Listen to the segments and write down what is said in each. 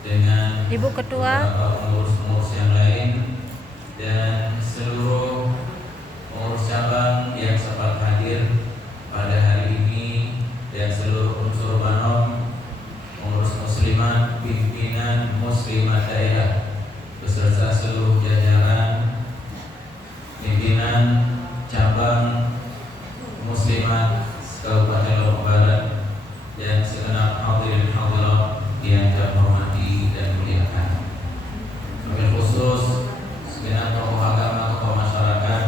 dengan Ibu Ketua, beberapa pengurus-pengurus yang lain dan seluruh pengurus cabang yang sempat hadir pada hari ini dan seluruh unsur Banom, pengurus muslimat, pimpinan muslimat daerah beserta seluruh jajaran pimpinan cabang muslimat Kabupaten Lombok Barat dan segenap hadirin hadirat yang saya hormati dan muliakan. Wabil khusus segenap tokoh agama, tokoh masyarakat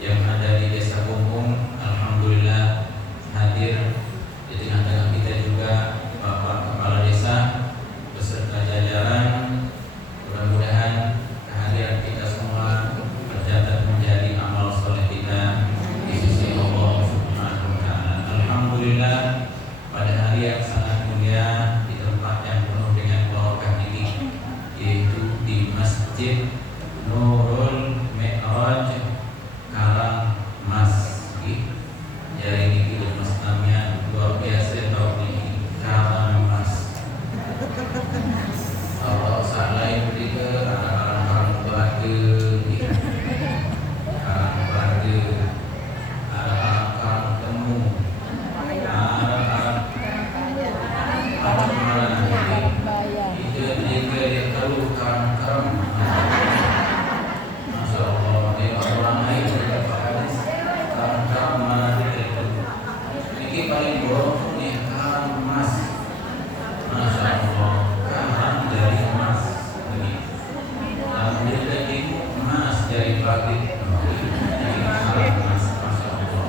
yang ada di Desa Bumbung, alhamdulillah hadir di tengah-tengah kita juga Bapak Kepala Desa beserta jajaran. Mudah-mudahan kehadiran kita semua tercatat menjadi amal soleh kita di sisi Allah Subhanahu wa Ta'ala. Alhamdulillah pada hari yang sangat mulia di tempat yang penuh dengan barokah ini, yaitu di Masjid Nurul Mi'raj Karangmas. Jadi ini film namanya luar biasa tahun ini, Karangmas. Kalau salah yang berita ada karang batu, karang batu, ada karang temu, itu dia tahu karang. Masya Allah, dia orang lain berapa hadis karang mana dia itu. Ini paling buruk nih karang emas. Masya Allah, karang dari emas. Dia lagi emas dari pagi. Karang emas, Masya Allah.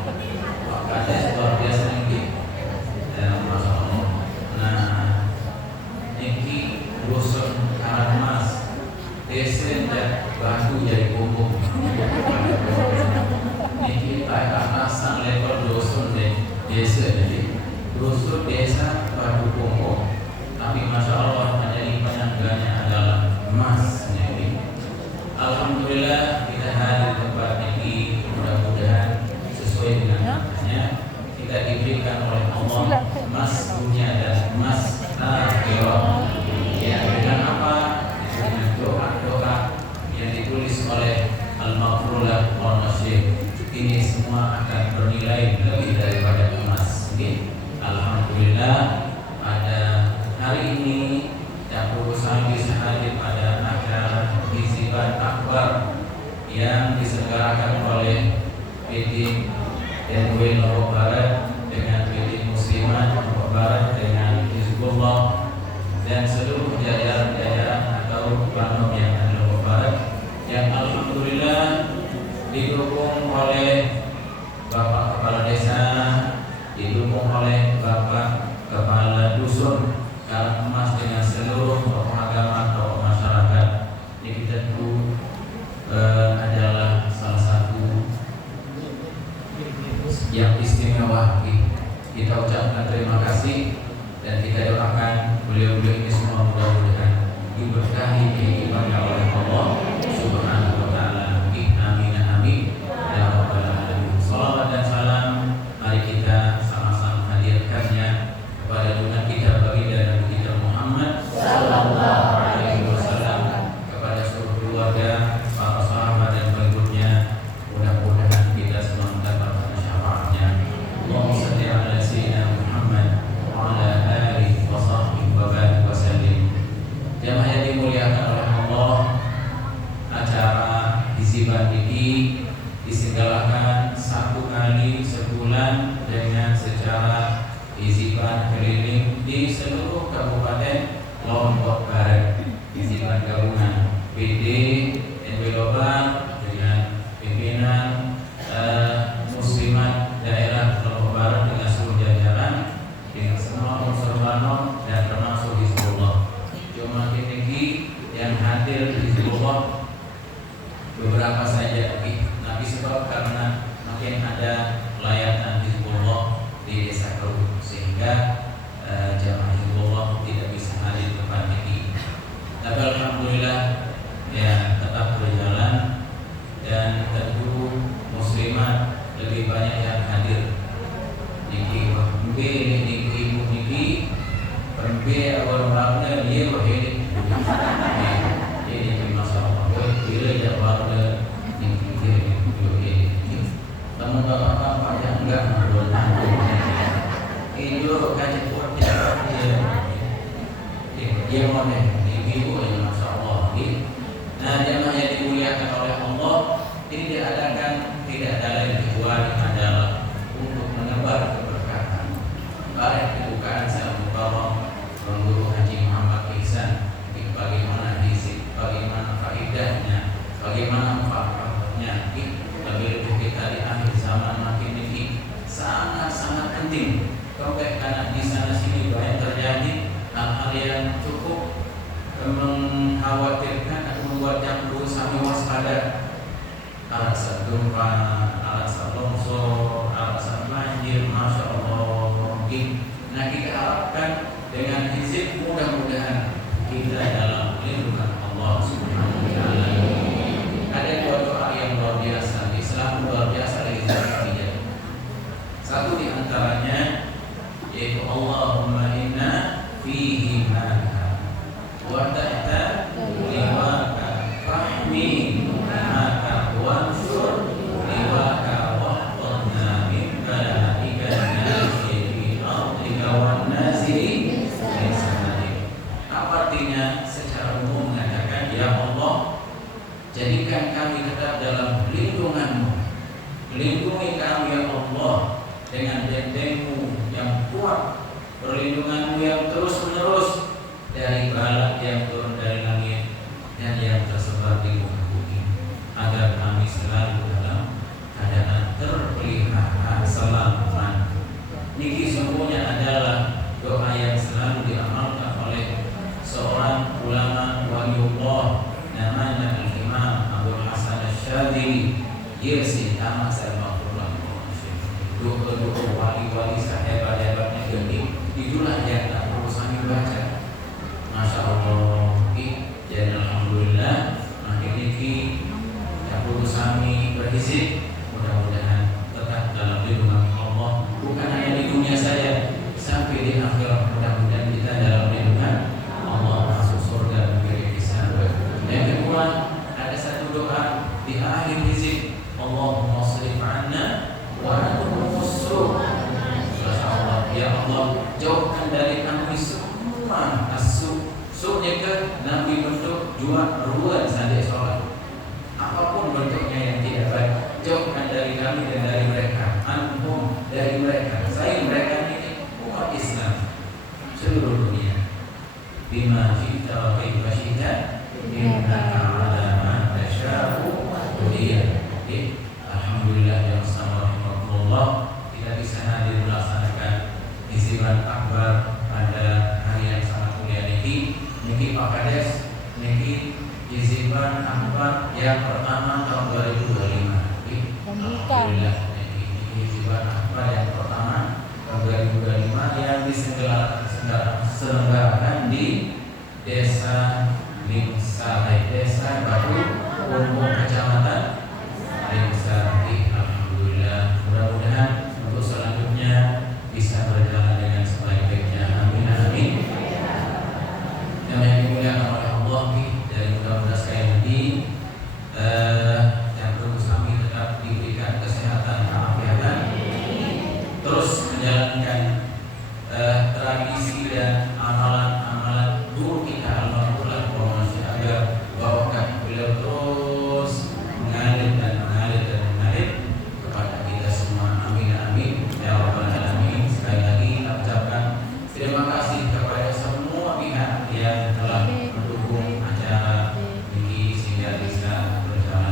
Hadis luar biasa nih. Dan Masya Allah. Nah, ini rusun karang emas. Desa dan batu jadi bumbung. Ini tak atasan level dusun desa jadi dusun desa batu bumbung. Tapi Masya Allah menjadi penyangganya adalah emas. Jadi alhamdulillah kita hadir di tempat ini, mudah-mudahan sesuai dengan namanya kita diberikan oleh Allah emas dunia dan emas akhirat. Ya, dengan apa? Dengan doa-doa yang ditulis oleh Al-Maghfulah Al-Nasyir. Ini semua akan bernilai lebih daripada emas. Alhamdulillah pada hari ini Dapur saya bisa hadir pada acara Hizban Akbar yang diselenggarakan oleh PD NW Lombok Barat dengan PD Muslimat Lombok Barat dengan Hizbullah dan seluruh jajaran-jajaran atau Banom yang ada di Lombok Barat yang alhamdulillah didukung oleh Bapak Kepala Desa, didukung oleh Bapak Kepala Dusun Karangmas dengan seluruh tokoh agama, tokoh masyarakat. Ini tentu adalah salah satu yang istimewa. Kita ucapkan terima kasih dan kita doakan beliau-beliau ini semua mudah-mudahan diberkahi kehidupannya oleh Allah Subhanahu wa Ta'ala. Amin amin ya rabbal alamin. Salawat dan salam mari kita sama-sama hadirkannya kepada junjungan kita baginda Nabi kita Muhammad sallallahu alaihi wasallam, kepada seluruh keluarga, para sahabat dan pengikutnya. Mudah-mudahan kita semua mendapatkan syafaatnya. Allahumma shalli ala sayyidina Muhammad wa ala alihi wa sahbihi wa barik wa sallim. Jamaah yang dimuliakan oleh Allah, acara Hizban ini diselenggarakan satu kali sebulan dengan secara Hizban keliling di seluruh Kabupaten Lombok Barat. Hizban gabungan PD NW Lombok dengan pimpinan muslimat daerah Lombok Barat dengan seluruh jajaran dengan semua unsur Banom dan termasuk Hizbullah. Jumlah tinggi yang hadir di Hizbullah beberapa saja, tapi sebab karena makin ada layatan Hizbullah di desa Keruh sehingga jamaah Hizbullah tidak bisa hadir di tempat ini. Tapi alhamdulillah ya tetap berjalan dan tentu muslimat lebih banyak yang hadir. Niki wah niki ibu niki perempuan awal-awalnya dia wahid dia model ibu yang masya Allah. Nah, jamaah yang dimuliakan oleh Allah, ini diadakan tidak ada lain kecuali adalah untuk menebar keberkahan. Kemarin pembukaan saya membawa Guru Haji Muhammad Ihsan bagaimana hizib, bagaimana faedahnya, bagaimana manfaatnya. Lebih-lebih kita di akhir zaman makin ini sangat-sangat penting. Karena di sana sini banyak terjadi hal-hal yang cukup mengkhawatirkan atau membuat yang perlu kami waspada. Alasan gempa, alasan longsor, alasan banjir, masya Allah. Nah, kita harapkan dengan hizib mudah-mudahan kita dalam lindungan Allah Subhanahu wa Ta'ala. Ada dua doa yang luar biasa, Islam luar biasa dari Zakaria. Satu di antaranya yaitu Allahumma inna fihi maka wa tahta liwaka fahmi maka wansur liwaka wahfadna min balaika nasi al-ika wan nasi. Apa artinya? Secara umum mengatakan, ya Allah, jadikan kami tetap dalam lindungan-Mu. Lindungi kami ya Allah dengan benteng-Mu yang kuat, perlindungan-Mu yang terus-menerus dari bala yang turun dari langit dan yang tersebar di bumi, agar kami selalu dalam keadaan terpelihara selamat. Niki sungguhnya adalah doa yang selalu diamalkan oleh seorang ulama waliullah namanya Al-Imam Abdul Hasan Asy-Syadzili. Dia sih tamat saya maafkan doa wali-wali sahabat-sahabatnya gini. Itulah yang tak perlu kami baca. Masya Allah. Jadi alhamdulillah makin ini tak perlu kami berhizib. Mudah-mudahan tetap dalam lindungan Allah, bukan hanya di dunia saja, sampai di akhirat. Mudah-mudahan kita dalam lindungan Allah, masuk surga memberi sahabat. Yang kedua, ada satu doa di akhir hizib, Allahumma shrif 'anna wa anhum as-su'. Ya Allah, jauhkan dari kami semua as-su'. Su' ke Nabi bentuk dua saja sholat. Apapun bentuknya yang tidak baik, jauhkan dari kami dan dari mereka. Anhum, dari mereka. Saya mereka ini umat Islam seluruh dunia. Bima syita wa kaifa syita innaka 'ala ma tasya'u qadir. Alhamdulillah ya rahmatullah, kita bisa hadir melaksanakan hiziban akbar pada hari yang sangat mulia niki Pak Kades, niki hiziban akbar yang pertama tahun 2025. Alhamdulillah, niki hiziban akbar yang pertama tahun 2025 yang diselenggarakan di Desa Lingsari, Desa Batu Umum, Kecamatan Lingsari. Alhamdulillah, mudah-mudahan untuk selanjutnya bisa berjalan dengan sebaik-baiknya. Amin amin. Yang dimuliakan oleh Allah, dari mudah-mudahan sekali lagi yang terus kami tetap diberikan kesehatan, keafiatan, terus menjalankan tradisi dan amalan-amalan guru kita almarhum Masih agar bawakan beliau terus mengalir kepada kita semua. Amin amin ya rabbal alamin. Sekali lagi kita ucapkan terima kasih kepada semua pihak yang telah mendukung acara ini sehingga bisa berjalan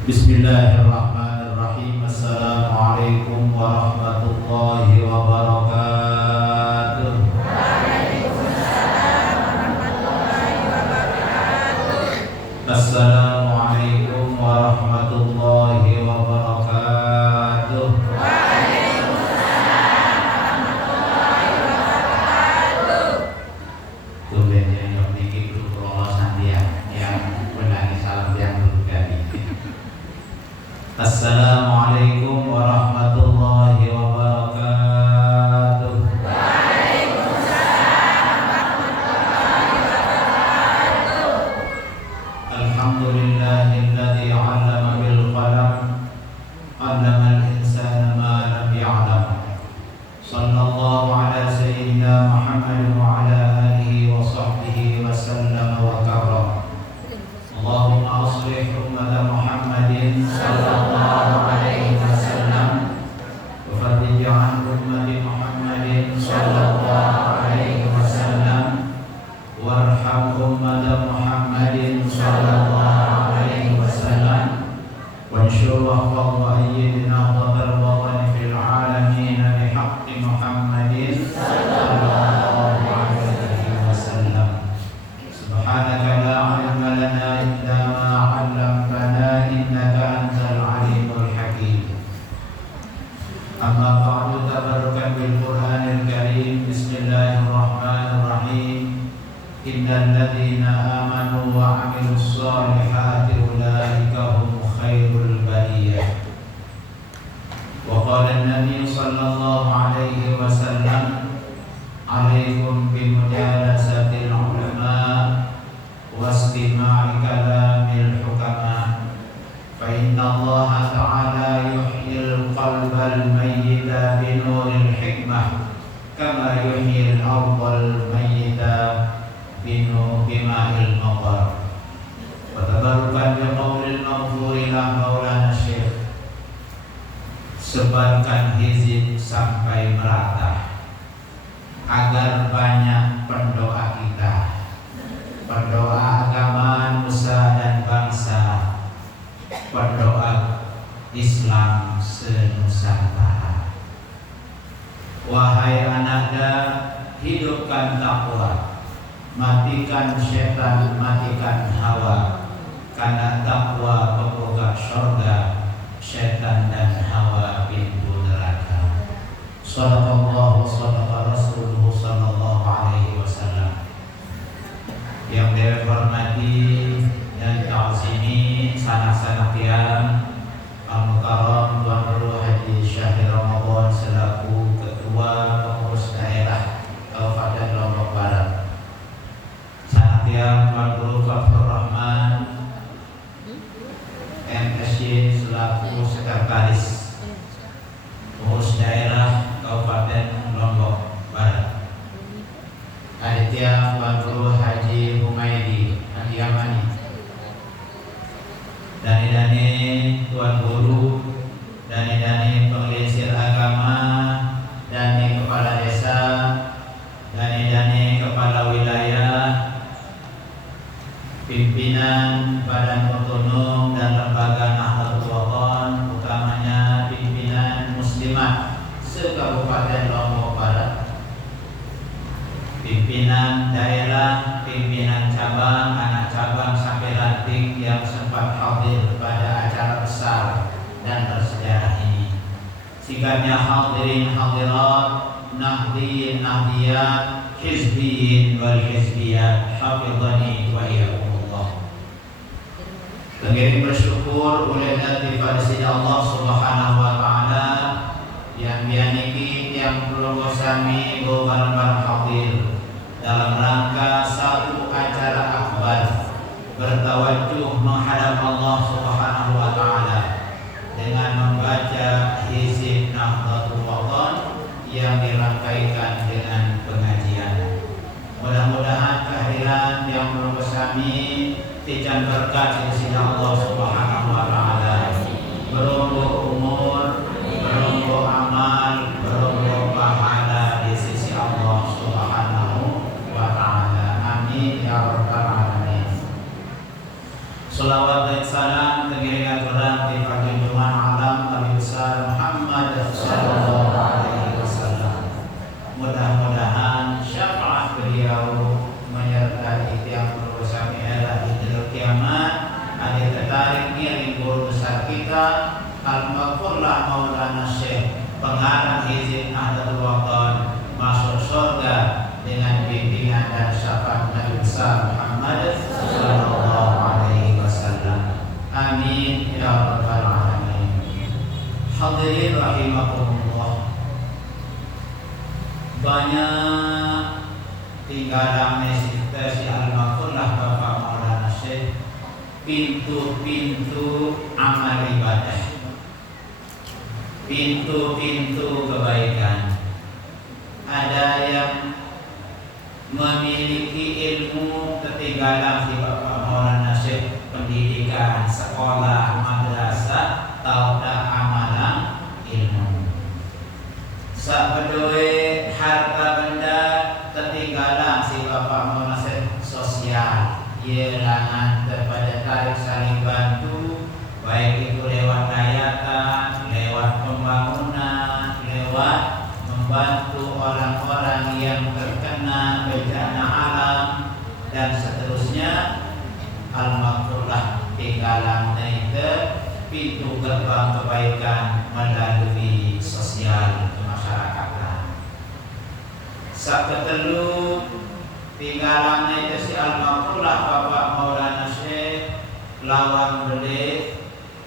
Bismillahirrahmanirrahim. Assalamualaikum warahmatullahi wabarakatuh. Assalamualaikum warahmatullahi wabarakatuh. Tumben yang memiliki guru kelolosan dia yang menangis salam yang berkali. Assalamualaikum warahmatullahi wabarakatuh. Alhamdulillahilladzi 'allama bil qalam, 'allamal insana ma lam ya'lam. Sallallahu ala sayyidina Muhammad wa ala alihi wa sahbihi wa sallam wa karam. Allahumma aslih ummata Muhammadin sallallahu alaihi wasallam wa farrij 'an ummati Muhammadin sallallahu alaihi wasallam warham ummata Muhammadin sallallahu alaihi wasallam wanshur wahfadh wa ayyidna dhabar watan fil alamin bihaqqi Muhammadin sallallahu alaihi wasallam. Subhanaka la 'ilma lana illa ma 'allamtana innaka antal 'alimul hakim. Amma ba'du, tabarrukan bil Qur'anil Karim. Bismillahirrahmanirrahim. Innal ladzina amanu wa 'amilus shalihati ulaika hum khairul bariyah. Wa qala an-nabiy sallallahu alaihi wasallam, 'alaikum bi mujalasatil ulama واستماع كلام الحكماء فإن الله تعالى يحيي القلب الميت بنور الحكمة كما يحيي الأرض الميتة بماء المطر. وتبركا بقول المغفور له مولانا الشيخ, sebarkan hizib sampai merata agar banyak pendoa kita, pendoa agama, nusa dan bangsa, pendoa Islam senusantara. Wahai ananda, hidupkan takwa, matikan syaitan, matikan hawa, karena takwa pembuka syurga, syaitan dan hawa pintu neraka. Shadaqallahu wa shadaqa rasuluhu sallallahu alaihi wasallam. Yang saya hormati dan ta'zimi sanak-sanak yang Al-Mukarram Tuan Guru Haji Syahir Ramadan selaku Ketua Pengurus Daerah Kabupaten Lombok Barat, sanak yang Tuan Guru Fathur Rahman MSy selaku Sekretaris Pengurus Daerah Kabupaten Lombok Barat, Aditya Tuan Guru Haji Humaydi Adiamani, dani-dani Tuan Guru, dani-dani penglinsir agama, dani kepala desa, dani-dani kepala wilayah, pimpinan badan otonom dan lembaga Nahdlatul Wathon, utamanya pimpinan muslimat se-Kabupaten Lombok Barat, pimpinan daerah, pimpinan cabang, anak cabang sampai ranting yang sempat hadir pada acara besar dan bersejarah ini. Sikapnya hadirin hadirat, nahdiyin nahdiyat, hizbiyin wal hizbiyat, hafizani wa iyyakumullah. Mengirim bersyukur oleh daripada Allah Subhanahu wa taala yang bianiki yang belum sami barang-barang hadir dalam rangka satu acara akbar bertawajuh menghadap Allah Subhanahu wa taala dengan membaca hizib Nahdlatul Wathon yang dirangkaikan dengan pengajian. Mudah-mudahan kehadiran yang belum bersami tidak berkat di sisi Allah Subhanahu wa taala, berumur umur, berumur amal, berumur pahala di sisi Allah Subhanahu wa taala. Amin ya rabbal alamin. Salawat dan salam tengiringan orang besar kita Al-Maghfurlah Maulana Syekh pengarang izin Nahdlatul Wathon masuk surga dengan bimbingan dan syafaat Nabi besar Muhammad sallallahu alaihi wasallam. Amin ya rabbal alamin. Hadirin rahimakumullah. Banyak tinggalan kita si Al-Maghfurlah Bapak Maulana Syekh pintu-pintu amal ibadah, pintu-pintu kebaikan. Ada yang memiliki ilmu ketinggalan di Bapak Maulana Syekh, pendidikan, sekolah, madrasah, taudah amalan ilmu. Sabedoe harta benda ketinggalan si Bapak Maulana Syekh, sosial, yelangan kepada tarik saling bantu, baik itu lewat dayatan, lewat pembangunan, lewat membantu orang-orang yang terkena bencana alam dan seterusnya. Al-Maghfurlah tinggalan itu pintu gerbang kebaikan melalui sosial kemasyarakatan. Saketelu tinggalan itu si Al-Maghfurlah Bapak Maulana Syekh lawan belit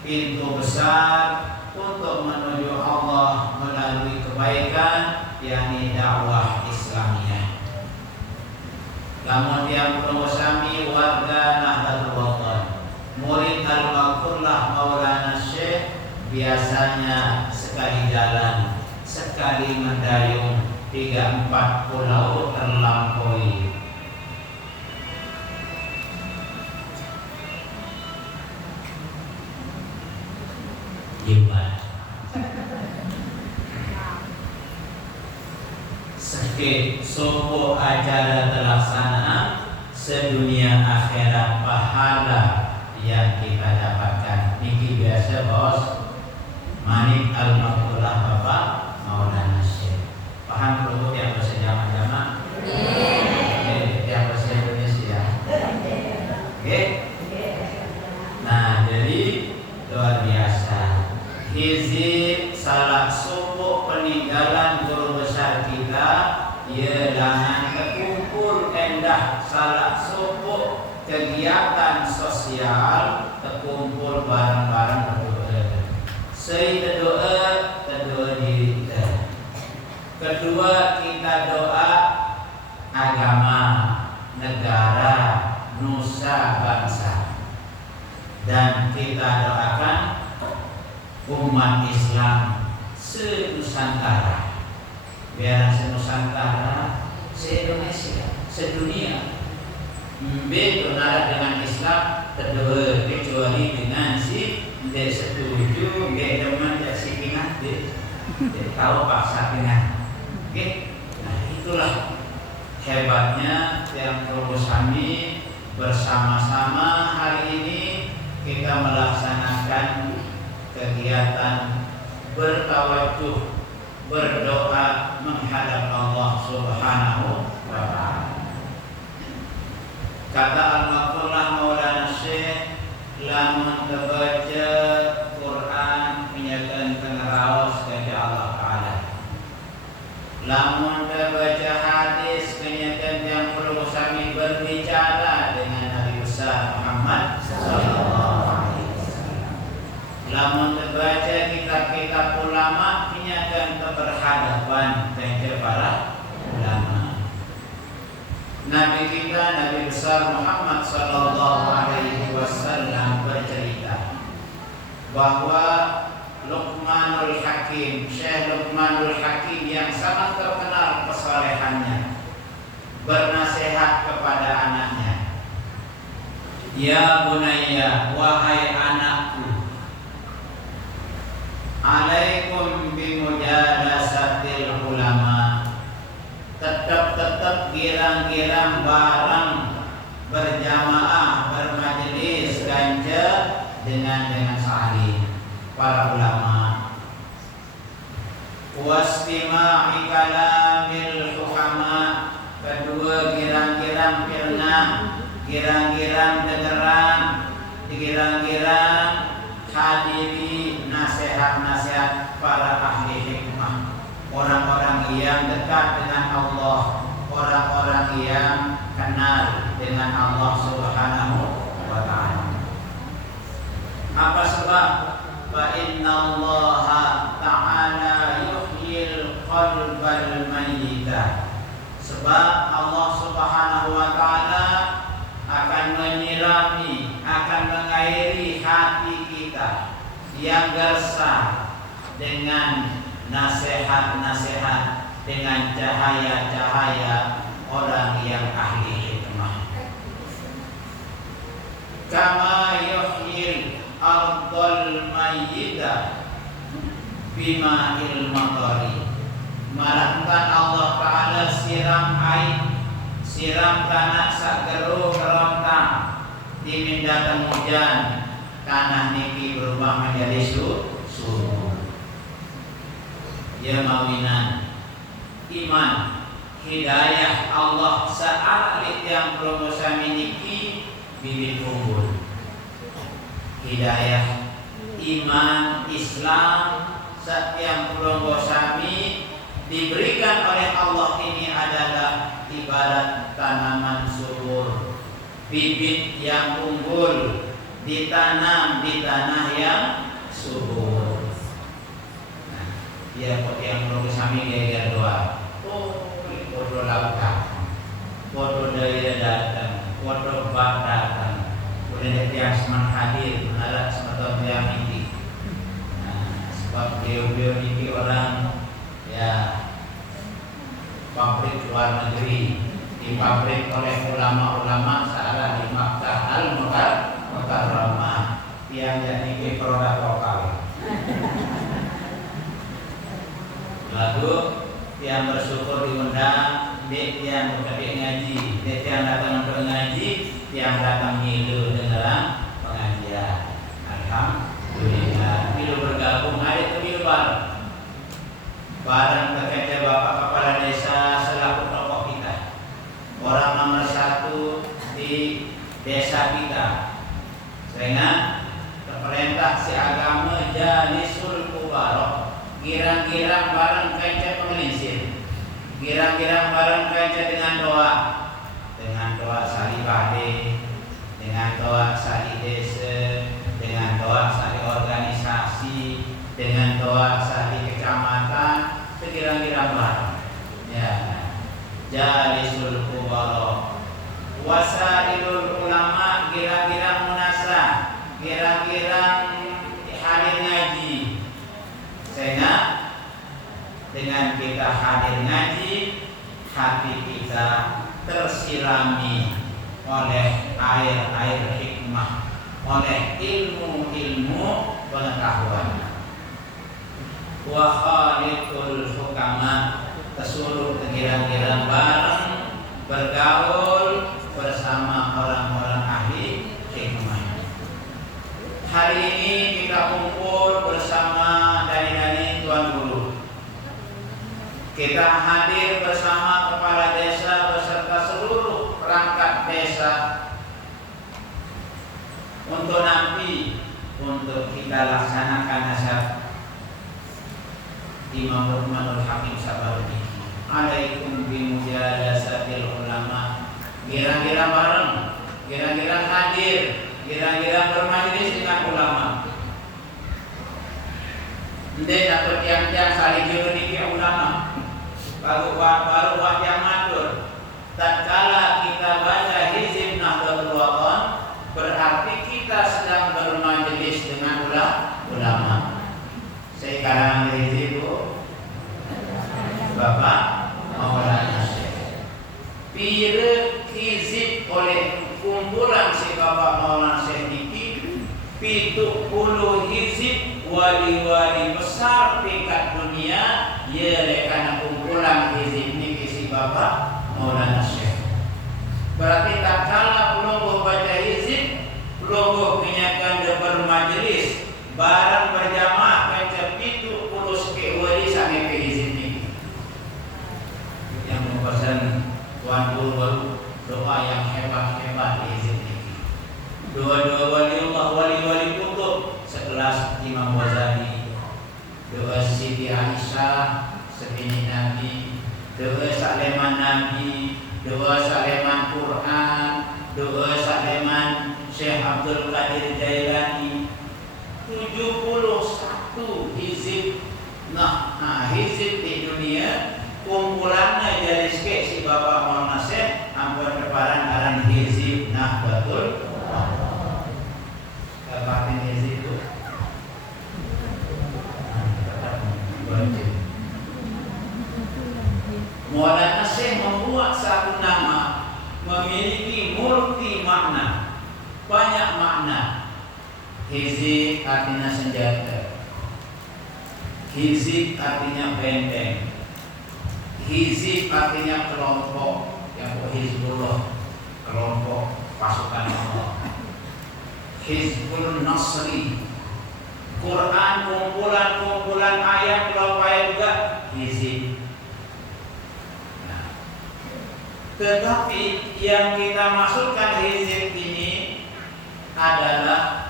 pintu besar untuk menuju Allah melalui kebaikan, yakni dakwah Islamiyah. Namun yang perlu sami warga Nahdlatul Wathon, murid Al-Maghfurlah Maulana Syekh biasanya sekali jalan, sekali mendayung 3-4 pulau terlampaui. Gimana? Sekit sopo acara terlaksana sedunia akhirat pahala yang kita dapatkan. Niki biasa bos Manik Al-Maghfurlah Bapak Maulana Syekh. Paham dulu yang bahasa jamaah-jamaah? Yang bahasa Indonesia. Oke? Nah, jadi luar biasa. Hizib salah suku peninggalan guru besar kita, yelangan terkumpul endah salah suku kegiatan sosial, terkumpul bareng-bareng berdoa. Terdoa diri kita. Kedua, kita doa agama, negara, nusa bangsa, dan kita doakan umat Islam se-Nusantara, biar se-Nusantara, se-Indonesia, sedunia. Benar dengan Islam kedua, kecuali dengan si dia setuju, dia teman, dia si pingat, dia tahu paksa pingat. Oke, nah itulah hebatnya yang perlu kami bersama-sama hari ini kita melaksanakan kegiatan bertawajuh, berdoa menghadap Allah Subhanahu wa ta'ala. Kata Al-Maghfurlah Maulana Syekh, lamun terbaca Quran penyataan peneraos kepada Allah Ta'ala, lamun terbaca hadis kenyataan yang perlu kami berbicara dengan Nabi besar Muhammad sallallahu alaihi wasallam, lamun terbaca kitab-kitab ulama kenyataan keberhadapan dengan para ulama. Nabi kita, Nabi besar Muhammad sallallahu alaihi wasallam bercerita bahwa Luqmanul Hakim, Syekh Luqmanul Hakim yang sangat terkenal kesalehannya, bernasihat kepada anaknya, "Ya bunayya, wahai anakku, alaikum bimujalasatil ulama." Tetap girang-girang barang berjamaah bermajelis ganja dengan saling para ulama. Wastima'i kalamil hukama, kedua girang-girang firman, girang-girang dengeran, girang-girang menghadiri nasihat-nasihat para ahli hikmah, orang-orang yang dekat dengan Allah, orang-orang yang kenal dengan Allah Subhanahu wa ta'ala. Apa sebab? Fa innallaha ta'ala yuhyil qalbal mayyita. Sebab Allah Subhanahu wa ta'ala akan menyirami, akan mengairi hati kita yang gersah dengan nasihat-nasihat, dengan cahaya-cahaya orang yang ahli hikmah. Kama yuhyil ardal mayyita bima'il matari. Malangkan Allah Ta'ala siram air, siram tanah sageru kerontang, dimin datang hujan, tanah niki berubah menjadi subur. Ya mawinan iman hidayah Allah sa'alit yang promosami niki bibit unggul. Hidayah iman Islam setiap promosami diberikan oleh Allah ini adalah ibarat tanaman subur, bibit yang unggul ditanam di tanah yang subur. Nah, ya yang perlu kami geger doa. Oh, foto lautan, foto dari datang, foto bak datang, boleh tiang seman hadir, alat semeton yang ini. Nah, sebab beliau ini orang ya pabrik luar negeri, dipabrik oleh ulama-ulama searah di Makkah Al-Mukarramah yang jadi produk lokal. Lalu yang bersyukur diundang, yang bekerja ngaji, yang datang untuk ngaji, yang datang ngilu dengeran pengajian. Alhamdulillah, ngilu bergabung hari itu ngilu bareng terkait Bapak Kepala Desa selaku tokoh kita, orang nomor 1 di desa kita, sehingga pemerintah si agama Jalisul Mubarak, girang-girang bareng kancah pengelinsir, girang-girang bareng kancah dengan doa sari pade, dengan doa sari desa, dengan doa sari organisasi, dengan doa sari kecamatan, sekirang-kirang bareng. Ya, Jalisul Mubarak, wasailul ulama, girang-girang munasah, girang-girang hadir ngaji. Sehingga dengan kita hadir ngaji, hati kita tersirami oleh air-air hikmah, oleh ilmu-ilmu pengetahuan. Wa khaliqul hukama, kesuruh kira-kira bareng bergaul bersama orang-orang ahli hikmah. Hari ini kita kumpul bersama dari Tuan Guru. Kita hadir bersama kepala desa beserta seluruh perangkat desa untuk nanti untuk kita laksanakan nasihat Imam Rahmanul Hakim Sabarudi. Alaikum bimujalasatil ulama. Kira-kira bareng, kira-kira hadir, kira-kira bermajlis dengan ulama. Ndek dapat tiang-tiang saling jurniki ulama. Baru yang matur. Tatkala kita baca hizib Nahdlatul Wathon, berarti kita sedang bermajlis dengan ulama. Sekarang hizib Bapak Maulana Syekh. Pire hizib oleh kumpulan si Bapak Maulana Syekh niki 70 hizib wali-wali besar tingkat dunia ya karena kumpulan hizib niki si Bapak Maulana Syekh. Berarti tak kala belum baca hizib, belum kenyakan bermajelis barang berjamaah baca 70 sekian wali sampai ke hizib niki. Yang mempesan Tuan Guru doa yang hebat-hebat di hizib niki. Dua-dua wali Allah, wali-wali kutub sekelas Imam Ghazali, doa Siti Aisyah sebini Nabi, doa Saleman Nabi, doa Saleman Quran, doa Saleman Syekh Abdul Qadir Jailani. 71 hizib. Hizib di dunia kumpulannya jadi sikit si Bapak Muhammad Nasir ampun keparan aran hizib Nahdlatul Batin hizib itu Muhammad Nasir membuat satu nama memiliki multi makna, banyak makna. Hizib artinya senjata, hizib artinya benteng, hizib artinya kelompok, yang Hizbullah, kelompok pasukan Allah. Hizbul Nasri, Quran kumpulan ayat kelompok juga hizib. Tetapi yang kita masukkan hizib ini adalah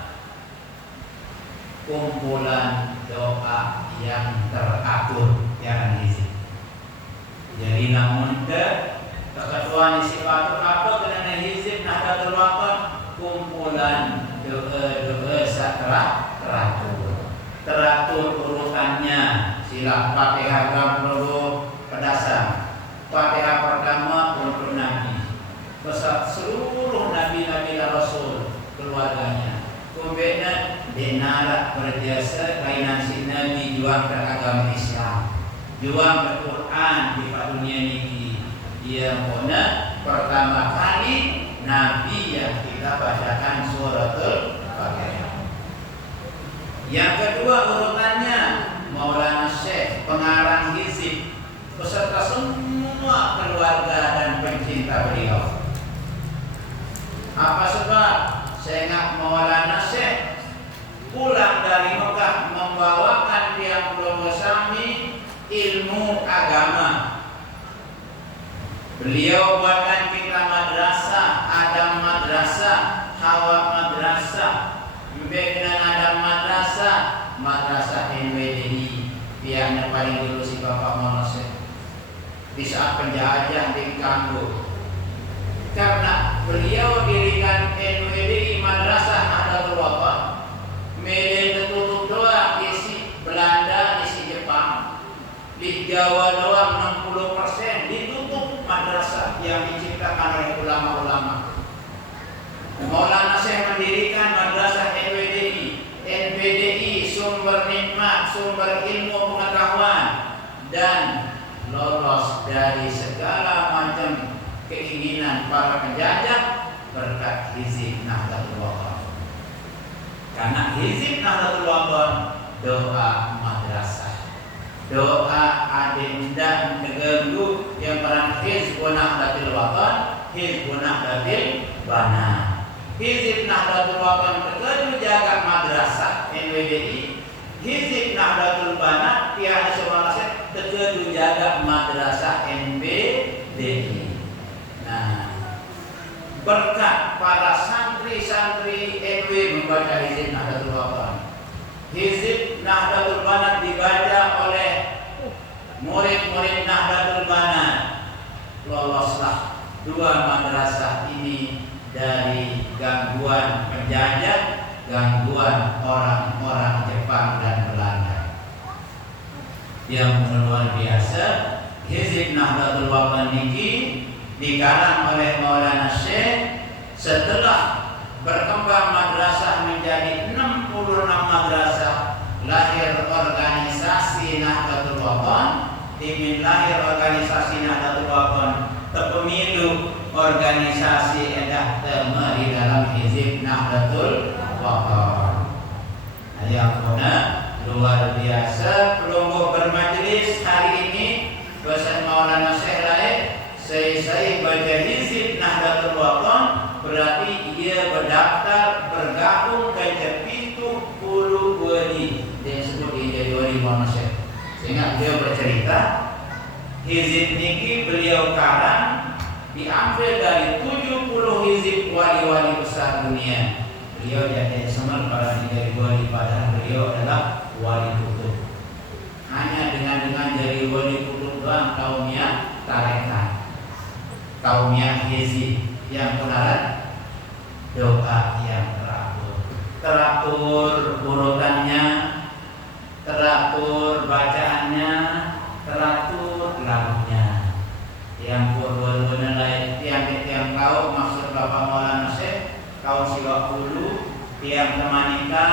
kumpulan doa yang teratur, yang hizib. Jadi namun keketuaan sifat apa karena hizib Nahdlatul Wathon kumpulan doa teratur urutannya. Sila Fatihah 20 pedasar. Fatihah pertama untuk Nabi, beserta seluruh Nabi-Nabi Rasul keluarganya. Kemudian denara berjasa kainan si Nabi juang ke agama Islam, juang ke Quran di dunia ini. Dia puna pertama kali Nabi yang kita bacakan suratul Fatihah. Yang kedua urutannya Maulana Syekh pengarang hizib beserta semua keluarga dan pencinta beliau. Apa sebab? Saya ingat Maulana Syekh pulang dari Mekah membawakan tiang Pulau Sami ilmu agama. Beliau buatkan kita madrasah, Adam madrasah, Hawa madrasah. Dengan Adam madrasah NWDI yang paling dulu si Bapak Monosek di saat penjajah di Kambo. Karena beliau dirikan NWDI Madrasah Nahdlatul Wathon, media tertutup doang isi Belanda, isi Jepang. Di Jawa doang 60% ditutup madrasah yang diciptakan oleh ulama-ulama. Maulana Syekh mendirikan Madrasah NWDI, sumber nikmat, sumber ilmu pengetahuan, dan lolos dari segala macam keinginan para penjajah berkat hizib Nahdlatul Wathon. Karena hizib Nahdlatul Wathon doa madrasah, doa adinda negelu yang perang hizbun Nahdlatul Wathon, hizbun Nahdlatul Banat. Hizib Nahdlatul Wathon kekedu jaga madrasah NWDI, hizib Nahdlatul Banat tiada semangat kekedu jaga madrasah NBDI. Berkat para santri-santri NW membaca hizib Nahdlatul Wathon, hizib Nahdlatul Banat dibaca oleh murid-murid Nahdlatul Banat, loloslah dua madrasah ini dari gangguan penjajah, gangguan orang-orang Jepang dan Belanda. Yang luar biasa, hizib Nahdlatul Wathon ini dikarang oleh Maulana Syekh setelah berkembang madrasah menjadi 66 madrasah, lahir organisasi Nahdlatul Wathon, dimin lahir organisasi Nahdlatul Wathon, terpemilu organisasi edah tema di dalam hizib Nahdlatul Wathon. Yang luar biasa pelungguh bermajlis hari ini dosen Maulana Syekh lain. Saya baca hizib Nahdlatul Wathon berarti ia berdaftar bergabung ke Jepitu Hulu Wadi. Dia sebut dia jadi wali Muhammad Syekh. Sehingga dia bercerita hizib niki beliau karang diambil dari 70 hizib wali-wali besar dunia. Beliau jadi Semar para jadi wali, padahal beliau adalah wali kutub. Hanya dengan jadi wali kutub doang kaumnya tarekat, kaumnya hizib yang benar, doa yang teratur urutannya, teratur bacaannya, teratur lagunya. Yang benar lain yang kau maksud Bapak Maulana Syekh kaum Siwakulu yang temanika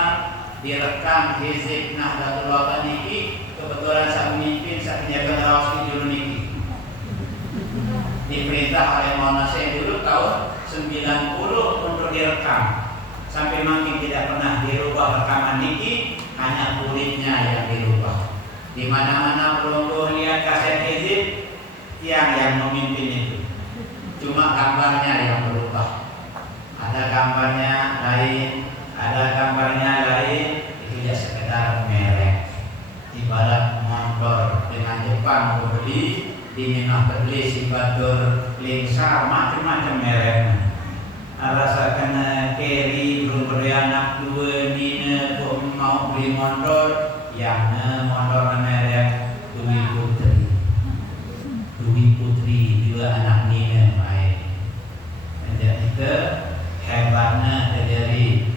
direkam hizib Nahdlatul Ulama niki kebetulan saya memimpin saya penjaga rawas dulu niki diperintah oleh Maulana Syekh dulu tahun 90 untuk direkam sampai makin tidak pernah dirubah rekaman niki, hanya kulitnya yang dirubah. Di mana-mana pelungguh lihat kaset hizib yang memimpin itu, cuma gambarnya yang berubah. Ada gambarnya lain, ada gambarnya lain, itu ya sekedar merek. Ibarat motor dengan Jepang beli, di Minah beli Sibatur Lingsar, macam-macam mereknya. Rasakan keri belum beranak dua nina mau beli motor, yang motor merek Dwi Putri dua anak nina main. Jadi itu hebatnya dari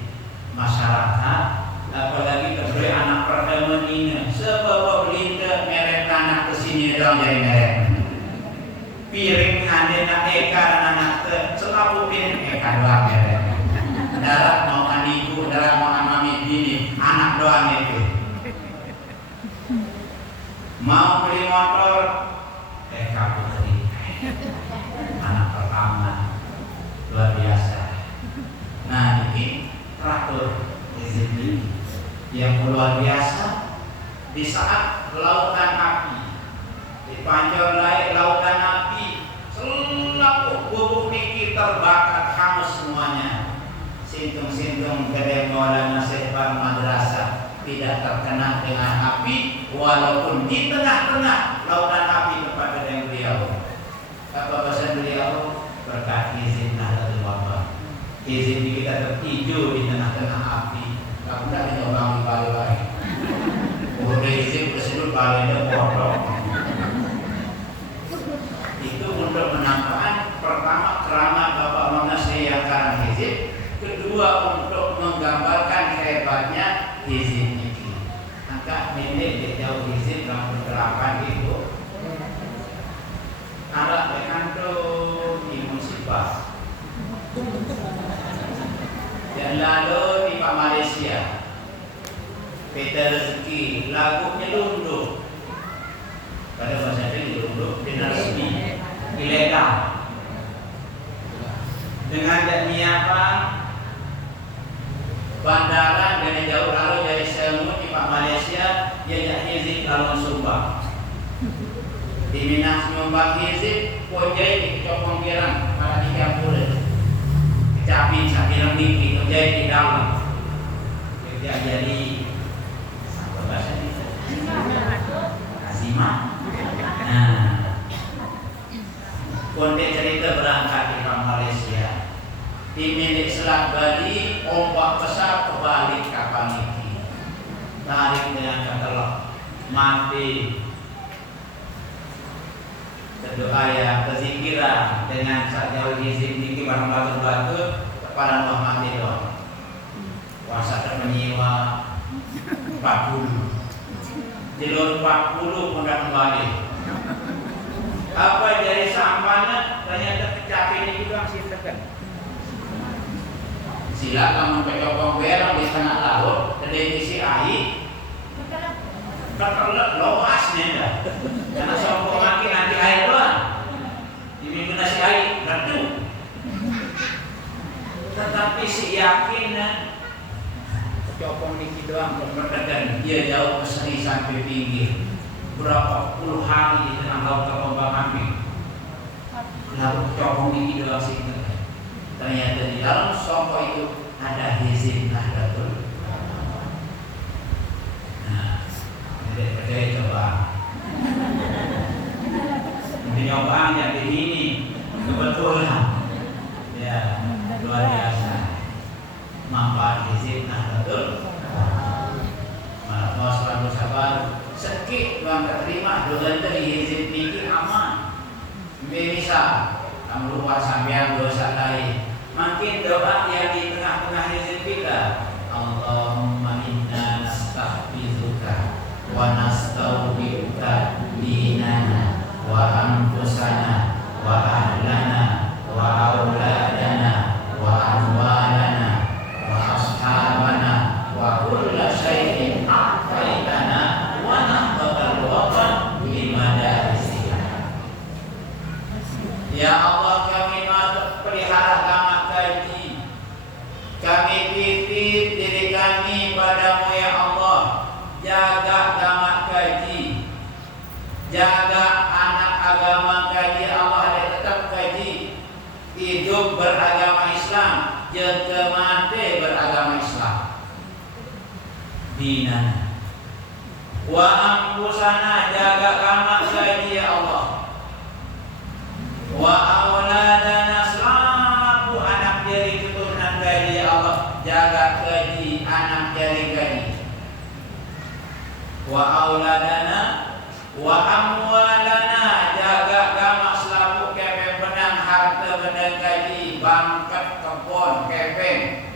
masyarakat, apalagi kedua anak pertama nina. Sebab beli merek anak kesini dong jadi merek. Piring ada nak eka anak selalu piring eka doang merek. Darat mau aniku, darat mau mami bini, anak doang itu. Mau beli motor eka Putri, anak pertama, luar biasa. Nah ini teratur ini yang luar biasa. Di saat lautan api, di panjang lautan api, selalu bubuk niki terbakar hangus semuanya. Sintung-sintung kedai Maulana Syekh Madrasah tidak terkena dengan api, walaupun di tengah-tengah lautan api tempat kedai beliau. Apa pesan beliau? Berkat izin Nahdlatul Ulama. Izin kita tertidur di tengah-tengah api. Kamu tidak menyobang di balik-balik. Udah izin tersebut baliknya bodoh. Itu untuk menampakkan pertama keramat Bapak Maulana Syekh yang karang hizib, kedua untuk menggambarkan hebatnya hizib ini. Angka nenek jauh hizib rambut delapan itu alat mengandung musibah. Dan lalu di Pak Malaysia Peta Rezeki lagu nyelundup, pada bahasa nyelundup dengan resmi ilegal dengan nyiapan bandaran dari jauh lalu dari Selangor di Pak Malaysia dia hizib lalu Sumbang di Minang Sumbang hizib pojai di Cokong Pirang pada 30 kecapi sapiran niki pojai di dalam dia jadi apa bahasa ini Azimah. Nah konten cerita berangkat di Malaysia di milik Selat Bali, ombak besar kebalik kapal niki, tarik dengan ketelak mati. Berdoa ya berzikiran dengan sajau hizib niki barang batu-batu kepada Allah mati dong. Puasa termenyiwa 40 di luar 40 pun dah kembali. Apa dari sampahnya ternyata kecapi ini juga masih tekan. Silakan mencokong berang di tengah laut dan di sisi air ketelak lowasnya dah. Karena sombong makin nanti air doang diminum nasi air redup. Tetapi si yakin cokong niki doang berpegang dia jauh ke seri sampai pinggir berapa puluh hari di tengah laut terkombang ambing. Lalu cokong niki doang sih. Ternyata di dalam songkok itu ada hizib Nahdlatul Ulama. Nah, tidak percaya coba. Nyobang yang ini kebetulan, ya luar biasa. Manfaat hizib Nahdlatul bang keterima doa tadi hizib niki aman. Bisa kamu lupa sampean dosa lain. Makin doa yang di tengah-tengah hizib kita. Allahumma inna nasta'fizuka wa nasta'ubiuka dinana wa anfusana wa ahlana wa auladana wa amwalana wa ashabana wa kulla syai'in a'taitana wa nahbatal watan bimadarisina. Ya Allah, kami pelihara agama kaji, kami titip diri kami padamu ya Allah. Jaga agama kaji, jaga anak agama kaji Allah dan tetap kaji, hidup beragama Islam, jaga mati beragama Islam. Dinana wa anfusana, jaga agama kaji ya Allah. Wa auladana, selaku anak dari keturunan kaji ya Allah, jaga kaji anak dari kaji. Wa auladana wa amwalana, jaga agama selaku kepeng benang harta benda kaji, bangkat kebon kepeng.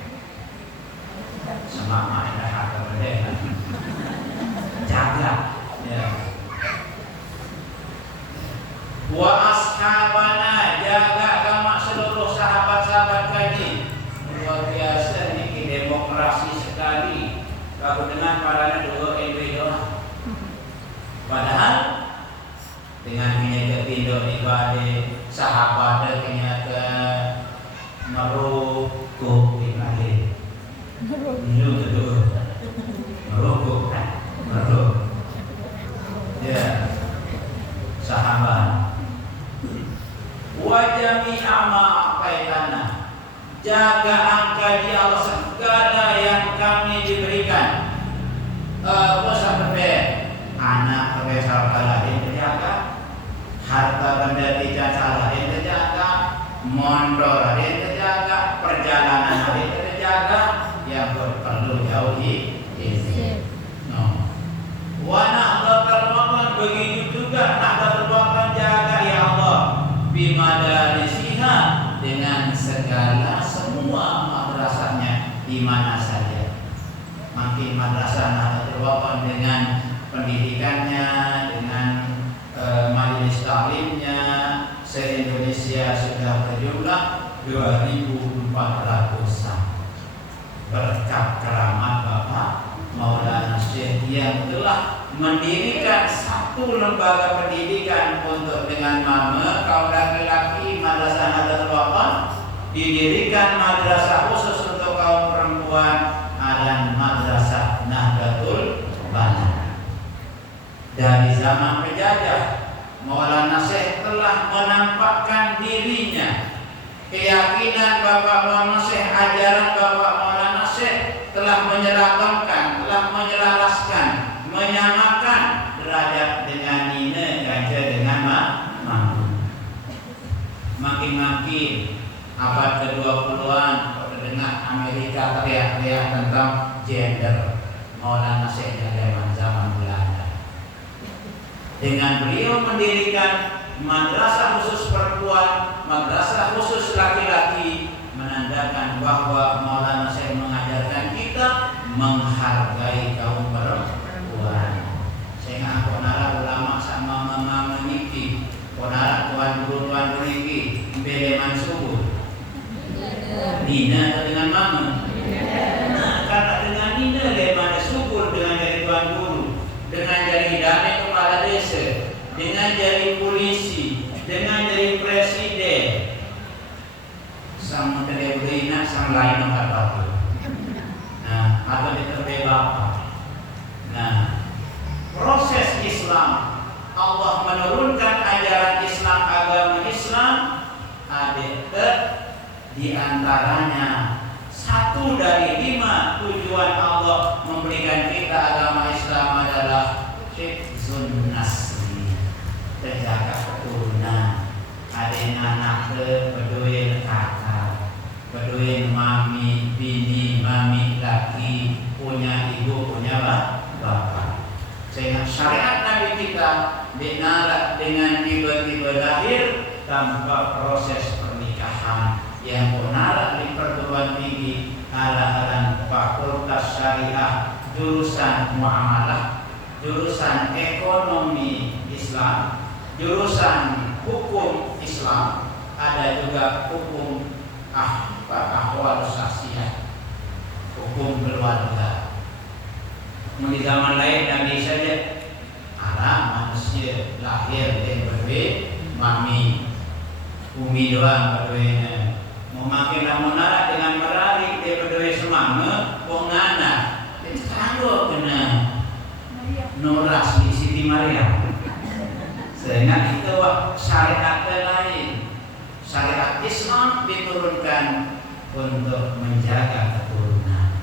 Semak ada harta benda. Jaga ya. Wa ashabana, jaga agama seluruh sahabat-sahabat kaji. Luar biasa ini demokrasi sekali. Kalau dengan parana dua doa. Padahal dengan menjaga pindah ibadah sahabat ternyata merokok ibadah. Merokok. Ya, sahabat. Wajami ama kaitana, jaga angka di Allah segala yang kami diberikan. Bosan berbeda, anak berbeda lain terjaga, harta benda tidak salah lain terjaga, mondor lain terjaga, perjalanan lain terjaga, yang perlu jauhi izin. Wanahdatul watan, begitu juga nahdatul watan, jaga ya Allah bimadarisiha, dengan segala semua madrasahnya di mana saja. Makin madrasah Nahdlatul Watan dengan pendidikannya, dengan majelis taklimnya, se-Indonesia sudah berjumlah 2.400-an. Berkat keramat Bapak Maulana Syekh yang telah mendirikan satu lembaga pendidikan untuk dengan mama kaum laki-laki, madrasah Nahdlatul Watan, didirikan madrasah khusus untuk kaum perempuan dan madrasah Nahdlatul Watan. Dari zaman penjajah, Maulana Syekh telah menampakkan dirinya, keyakinan Bapak Maulana Syekh, ajaran Bapak Maulana Syekh telah menyeragamkan, telah menyelaraskan, menyamakan derajat dengan Nina, gajah dengan mampu. Makin-makin abad ke-20-an, dengar Amerika teriak-teriak tentang gender. Maulana Syekh zaman Belanda. Dengan beliau mendirikan madrasah khusus perempuan, madrasah khusus laki-laki, menandakan bahwa Maulana Syekh mengajarkan kita menghargai kaum perempuan. Sehingga aku nara ulama sama mama meniki, konara tuan guru niki, beleman subuh. Nina atau dengan mama? Nah, karena dengan Nina leman subur, dengan jadi tuan guru, dengan jadi hidayah kepala desa, dengan jadi polisi, dengan jadi presiden. Sang terlebih sang lain apa? Nah, atau diterbe bapa. Nah, proses Islam, Allah menurunkan ajaran Islam, agama Islam, ada di antaranya 1 dari 5 tujuan Allah memberikan kita agama Islam adalah hifzun nasli, terjaga keturunan. Ada anak beduin kakak, beduin mami, bini, mami laki, punya ibu, punya bapak. Sehingga syariat Nabi kita binarak dengan tiba-tiba lahir tanpa proses pernikahan. Yang benar di perguruan tinggi ala-alan Fakultas Syariah, jurusan Muamalah, jurusan Ekonomi Islam, jurusan Hukum Islam, ada juga Hukum Ahwal Syakhsiyah, Hukum Keluarga. Di zaman lain Nabi saja anak manusia lahir dan berbeda mami umi doang berdoanya. Memakai lamun anak dengan merarik dia berdoa semanga pongana itu kanggo kena noras di Siti Maria. Sehingga itu syariat lain. Syariat Islam diturunkan untuk menjaga keturunan.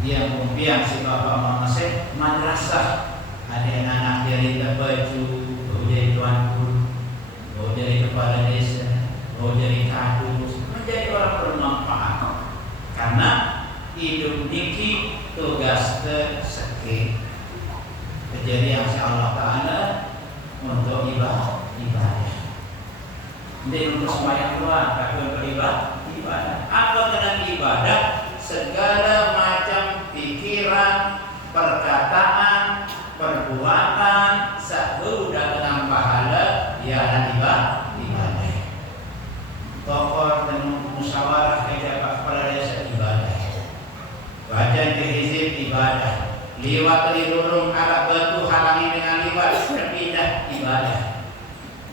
Dia mumpiang si bapak mama saya madrasah, ada anak dari baju, jadi tuan guru, mau jadi kepala desa, mau jadi kadus, menjadi orang bermanfaat. Karena hidup niki tugas tersekit. Kejadian Allah Taala untuk ibadah. Ini untuk sembahyang keluar, tapi untuk ibadah. Apa dengan ibadah? Segala macam pikiran, perkataan, perbuatan, sebuah dengan pahala ialah ibadah. Tokoh dan musyawarah kerja kepala desa ibadah. Baca hizib ibadah. Liwat lurung arah batu halangi dengan liwat berpindah ibadah.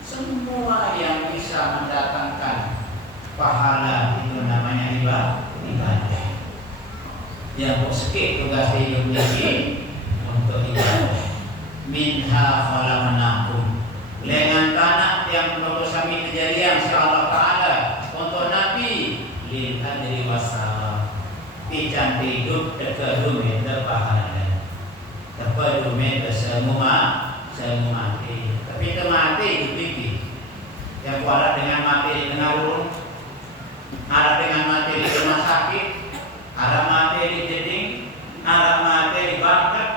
Semua yang bisa mendatangkan pahala itu namanya ibadah. Yang sedikit tugas hidup ini untuk ibadah. Minha khalaqnakum. Dengan tanah yang menurut kami kejadian Allah Taala untuk Nabi lil ajri wasalam. Pican hidup terkedum itu pahala. Terpadu mereka semua mati. Tapi itu mati itu tinggi. Yang kuala dengan mati di tengah urun, ada dengan mati di rumah sakit, ada mati di jeding, ada mati di bangkat,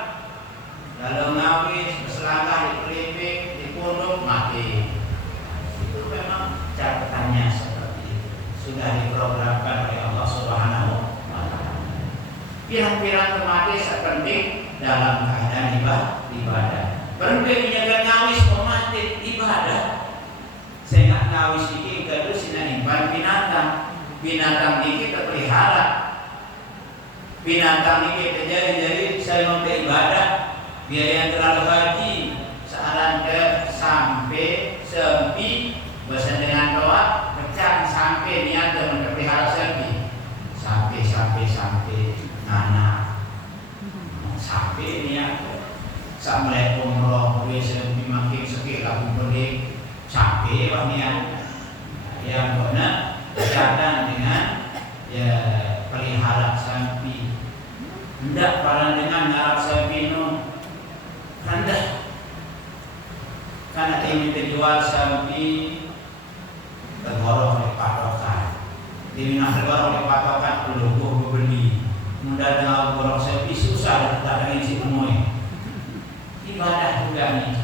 lalu ngawis, berselangkah di pelipik, di punduk, mati. Itu memang catatannya seperti itu. Sudah diprogramkan oleh Allah Subhanahu wa Ta'ala. Pirang-pirang mati sepenting dalam keadaan ibadah. Berhenti menjaga ngawis mati ibadah. Saya ngawis ini kedua sinanipan binatang ini terpelihara. Binatang ini terjadi saya mau ibadah. Biaya yang terlalu haji sealan ke sampai sepi bersama dengan doa pecah sampai niat dan terpelihara sepi sampai anak. Sampai niat Assalamualaikum warahmatullahi wabarakatuh. Sekir aku beli sampai niat yang benar berkaitan dengan pelihara sapi. Hendak para dengan ngarap sapi no rendah. Karena ingin terjual sapi tergorong oleh patokan. Diminah tergorong oleh patokan perlu beli. Mudah dengan borong sapi susah tak ada isi umumnya. Ibadah juga nih.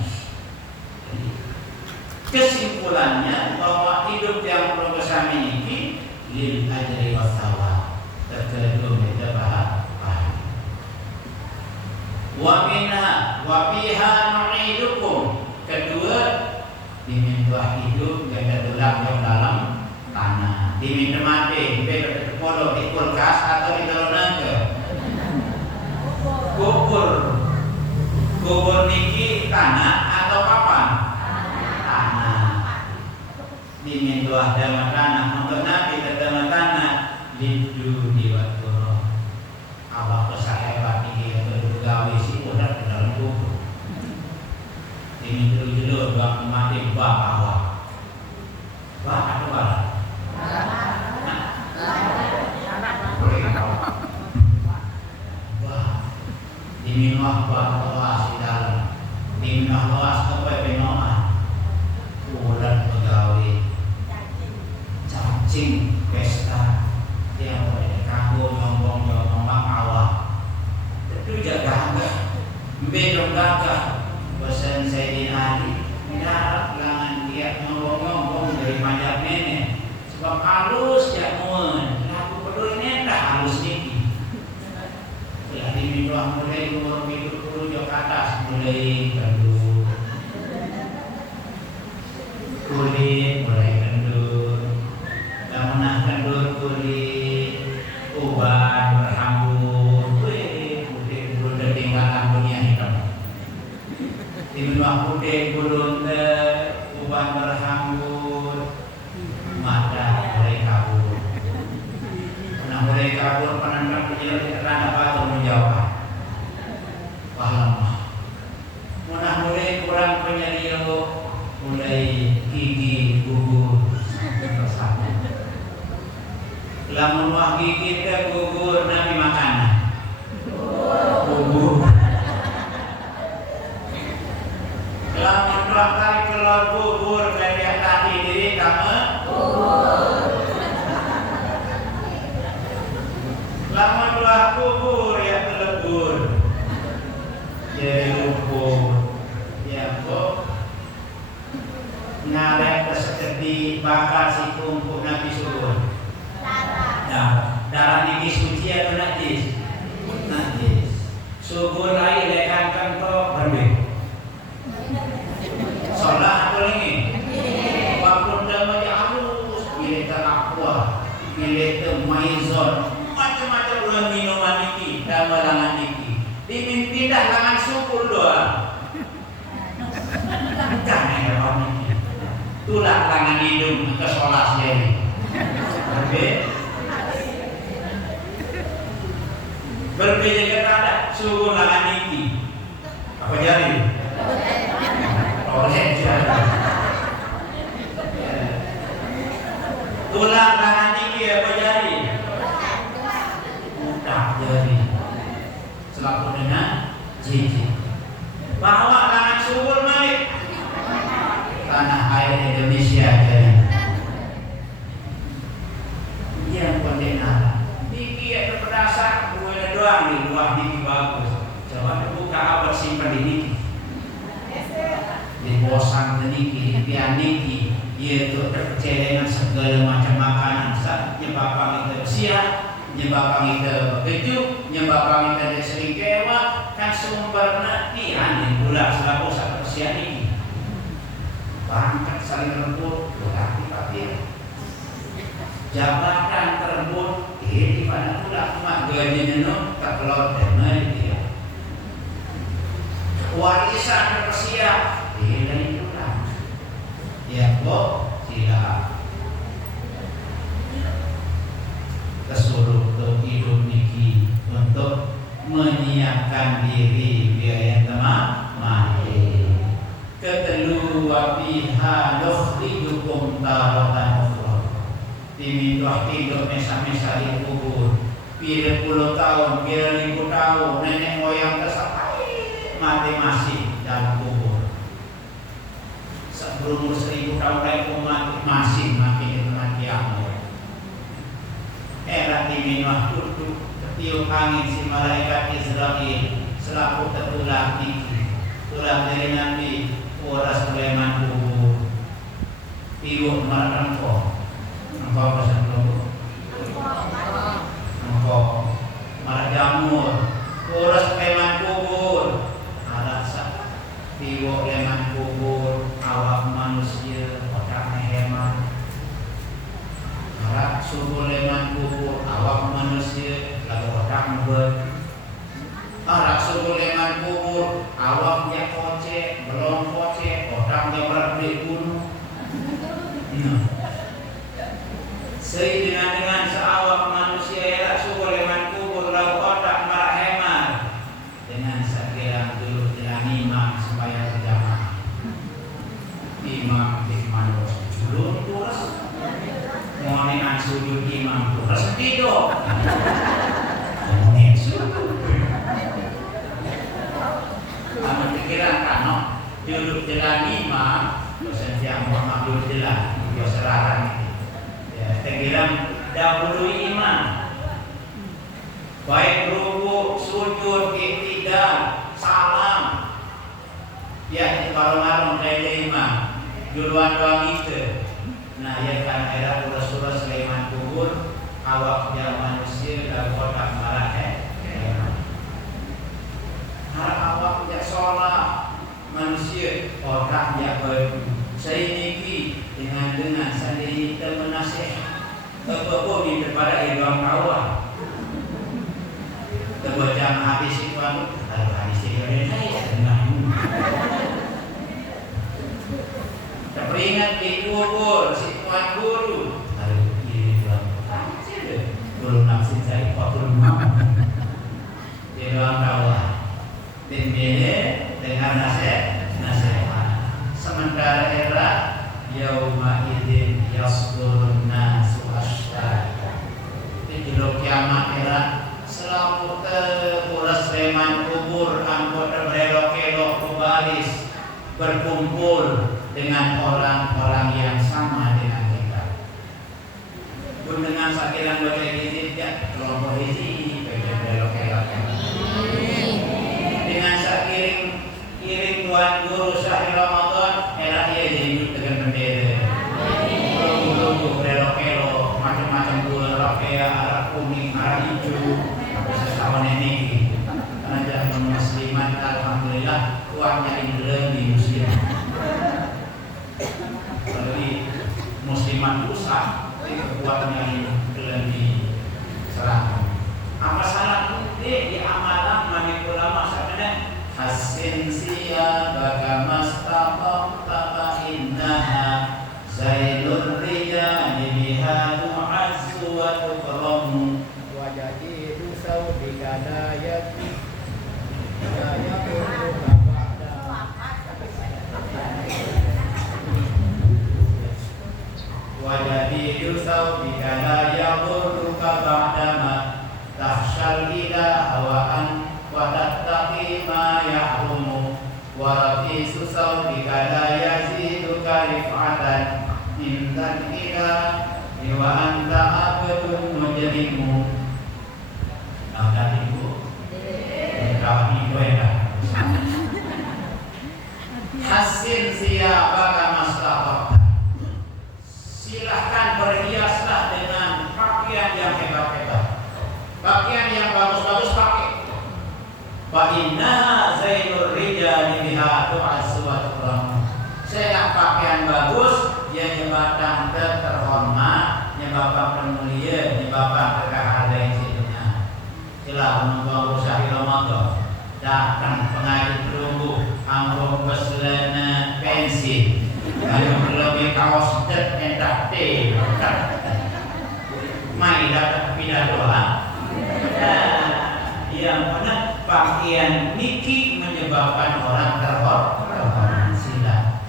Kesimpulannya bahwa hidup yang perlu bersama ini lil ajri wasawa. Terkedum itu pahala. Wa minha wa fiha nu'idukum. Kedua, diminta hidup yang terdalam yang dalam tanah. Diminta mati, diminta polo di kulkas atau di dalam naga. Kubur niki tanah atau papan? Tanah. Diminta dalam tanah untuk Nabi dalam tanah lidu diwaturo. Awak kesahebat niki gawe si udah dalam kubur. Diminta dulu bak mati bak awak. Bak atau bak? Diminah bahwa di dalam diminah bahwa sampai benoa bulan pegawai cacing pesta yang boleh kamu ngomong awak itu jaga enggak bedong gagah pesan Sayyidina Ali tidak langan dia ngomong dari panjang nenek sebab halus jamuan laku perlu ini dah halus niki ya diminta mulai umur hidup ke atas mulai kendur kulit mulai kendur dan kendur kulit uban berhambur kulit tertinggalan dunia hitam diminta kulit gulung uban berhambur mata mulai kabur mulai kabur penandang penjelasan terhadap batu menjawab paham mulai kurang penyeliuk mulai gigi gugur bersama lamun wah gigi teh gugur nabi makanan gugur lamun dua kali keluar gugur dari tadi diri kamu lamun dua gugur ya telebur jadi lumpur ya kok ngarep kesekedhi bakal si kumpul Nabi suruh darah niki suci atau najis? Najis subuh lain lekan kentok berbeda sholat atau ini waktu damai halus pilih terakwa pilih temaizon macam-macam ulang minuman niki damalangan niki pindah langan syukur doang jangan ya Pak niki tulah langan hidung ke sholat sendiri berbeda kata syukur langan niki apa jadi? Oleh jari tulah langan niki apa jadi? Mudah jadi selaku dengan jijik bawa langan syukur malik tanah air Indonesia jadi yang kondenara niki ya berdasar gue doang di luar niki bagus coba buka abad simpan di niki di bosan niki di niki yaitu tercelengan segala macam makanan nyebabkan itu siap nyebabkan itu begitu nyebabkan itu sering kewa kan sumbernya tian gula selaku satu siap ini bangkat saling rebut berarti pakai jabatan terebut di mana pula cuma gajinya no tak keluar dari dia warisan terpersiap lain pula ya kok tidak kesuruh untuk hidup niki untuk menyiapkan diri biaya teman mati ketelu wabiha nukhrijukum taratan ukhra diminta hidup mesa-mesa di kubur bila puluh tahun, bila ribu tahun nenek moyang tersapai mati masih dalam kubur sebelum 1000 tahun lagi mati masih makin kiamat era diminta duduk ketiup angin si malaikat Israel selaku tertulah niki tulah dari Nabi Waras Sulaiman kubur tiup marah engkau pesan kelompok engkau marah jamur Waras Sulaiman kubur alasan tiup leman kubur awak manusia otaknya hemat marah subuh leman kubur awak manusia lalu otak buat marah subuh leman kubur awaknya kocek belum kocek otaknya berbeli gunung dengan seawak manusia ya subuh leman kubur lalu otak marah hemat dengan sekirang dulu jalan imam supaya berjamaah imam di mana julur terus mohon sujud imam terus tidur mohon sujud aman pikiran kano duduk jalan imam dosen yang Muhammad duduk jalan dia seraran ya pikiran dahului imam baik rukuk sujud iktidal salam Ya itu kalau marung dari imam duluan doang itu. Nah ya kan era urus-urus Sulaiman kubur awak dia manusia dan kotak marah harap awak dia sholat manusia kotak dia saya niki dengan sendiri termenasih kebun daripada ibuang kawan kebocam habis itu lalu habis itu saya tenang teringat di kubur si tuan guru lalu ini guru nafsin saya kotor di ruang kawan tim ini dengan nasihat sementara era yauma idzin yasdurun nasu asyhada di jiluk kiamat era selalu terkuras reman kubur anggota berelok-elok berbaris berkumpul dengan orang-orang yang sama dengan kita pun dengan sakiran baca izin ya kelompok izin berelok-elok dengan sakiring tuan guru syahri Ramadan era ia jadi dengan bendera bulu berelok-elok macam-macam bulu rafia arah kuning arah hijau sesama nenek aja musliman alhamdulillah uangnya indra di muslim jadi musliman rusak uangnya indra di serang apa salah di amalan mami ulama sebenarnya hasin siya bagaimana tata innaha zailur rijali biha tu'azzu wa tukramu wa jadidu sawbika la yati la yakuruka ba'da wa jadidu sawbika la yakuruka ba'dama tahsyal ilaha wa an wa tattaqi ma yahrumu wa rafisu sawbika la yaziduka rif'atan indan ila wa anta abdun mujrimu. Nah tadi ibu kawan ibu ya hasin siapa kamastatok silahkan berhiaslah dengan pakaian yang hebat-hebat pakaian yang bagus-bagus pakai fa inna zainur rijali biha tu'azzu wa tukramu saya pakaian bagus dia nyebabkan terhormat nyebabkan mulia nyebabkan kehargaan hidupnya telah membawa syahri Ramadan datang pengaji terumbu amroh beslena pensi kalau lebih kaos det endak teh mai datang pindah doa yang mana pakaian niki menyebabkan orang terhormat sila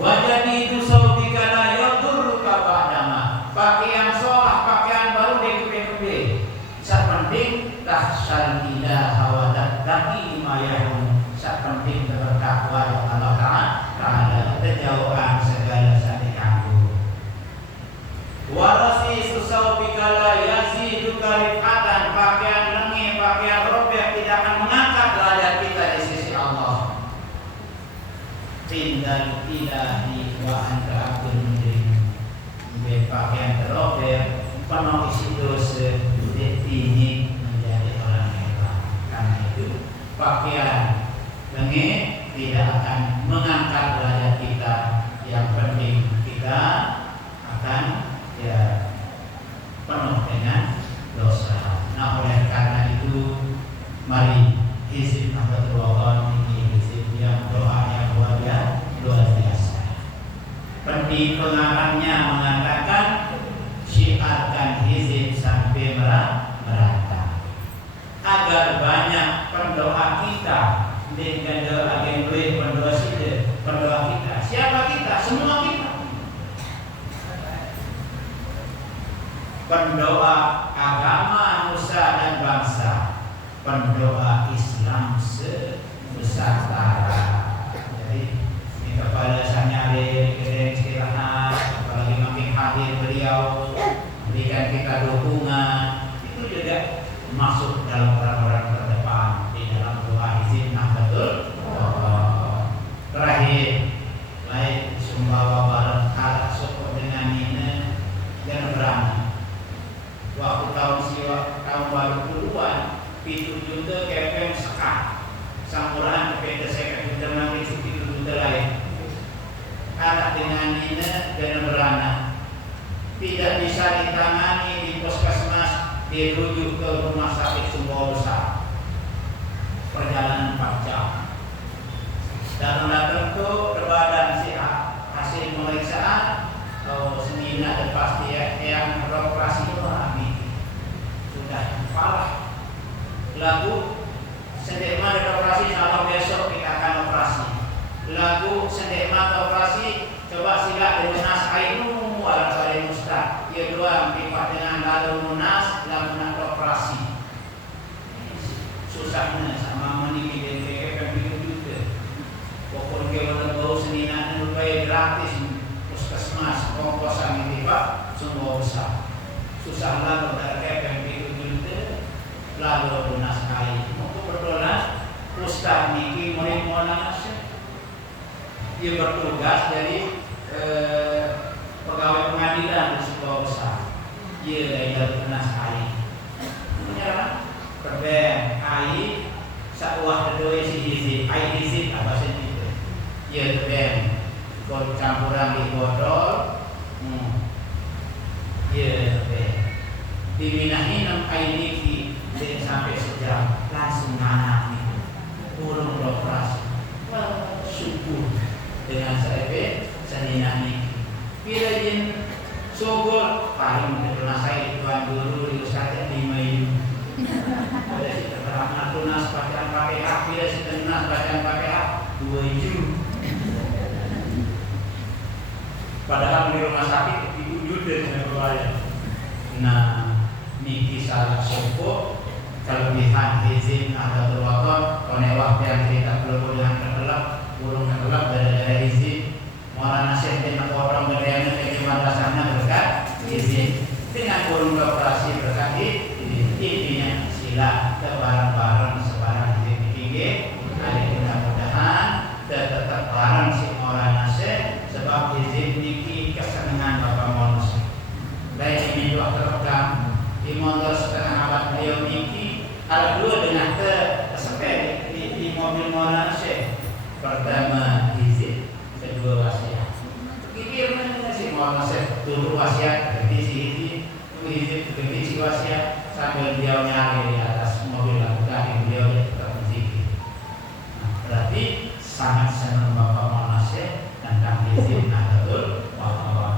wajah itu saubika la yadurruka ba'dama pakaian sholah pakaian baru dikebe-kebe sak penting tahsyal ilaha wa tattaqi ma yahrum sak penting bertakwa kepada Allah Ta'ala terjauhan segala satu ganggu warasi saubika la yaziduka rifatan pakaian lengi pakaian robek tidak akan mengangkat derajat kita di sisi Allah tindal ilahi wa anta abdul mujrim pakaian terobek penuh isi dosa ini menjadi orang hebat karena itu pakaian lengi tidak akan mengangkat derajat kita yang penting kita akan penuh dengan dosa. Nah oleh karena itu mari hizib Nahdlatul Wathon ini hizib yang doa yang luar biasa. Pengarangnya mengatakan syiarkan hizib sampai merata agar banyak pendoa kita dengan doa yang pendoa kita. Siapa kita? Semua kita. Pendoa agama nusa dan bangsa, pendoa Islam senusantara. Jadi ini kepada Sanyari istirahat, apalagi makin hadir beliau berikan kita dukungan, itu juga masuk dalam orang-orang terdepan di dalam doa izin Nahdlatul Wathon. dirujuk ke rumah sakit Sumbawa Besar. Perjalanan 4 jam. Datang tuh badan si A, hasil pemeriksaan senina dan pasti yang operasi ini sudah parah. Lagu sedek ada operasi, sama besok kita akan operasi. Lagu sedek mata operasi, coba sila lunas ainu alam kali mustah. Ia dua pipat dengan lalu lunas, lalu nak operasi. Susahnya sama meniki dan kayak juga. Pokoknya kalau bau senina dan berbayar gratis puskesmas kongkosan ini pak, Sumbawa Besar. Susah lalu dari kayak juga, lalu lunas air. Kebetulan Ustaz Niki murid Maulana Syekh, dia bertugas jadi pegawai pengadilan di Sumbawa Besar. Dia dari lunas air. Punya perben air seuah kedua si izin, air izin apa sih itu? Dia perben campuran di botol. Dia perben diminahin air Niki sampai sejam langsung anak itu burung operasi. Wah, syukur dengan saya senina ini. Bila jin sogol paling terkena saya tuan guru di Ustaz 5 ribu. Bila si terkena tunas bacaan pakai hak, bila si tunas bacaan pakai hak 2 ribu. Padahal di rumah sakit ibu judes yang berbayar. Nah, niki salah soko kelebihan izin atau berwakil konewah yang cerita perlu dengan tergelap burung tergelap dari izin Maulana Syekh dengan orang berdaya ke madrasahnya berkat izin dengan burung operasi berkat intinya sila ke barang-barang sebarang izin tinggi hari mudah-mudahan tetap barang si Maulana Syekh sebab izin niki kesenangan Bapak Maulana Syekh baik ini dua terekam di motor setengah abad beliau niki ada dua dengan sepeda di mobil Maulana Syekh. Pertama izin, kedua wasiat. Pikir mana si Maulana Syekh turun wasiat, berisi berisi wasiat sambil dia nyari di atas mobil lakukan beliau tetap berzikir. Nah, berarti sangat senang Bapak Maulana Syekh tentang izin betul.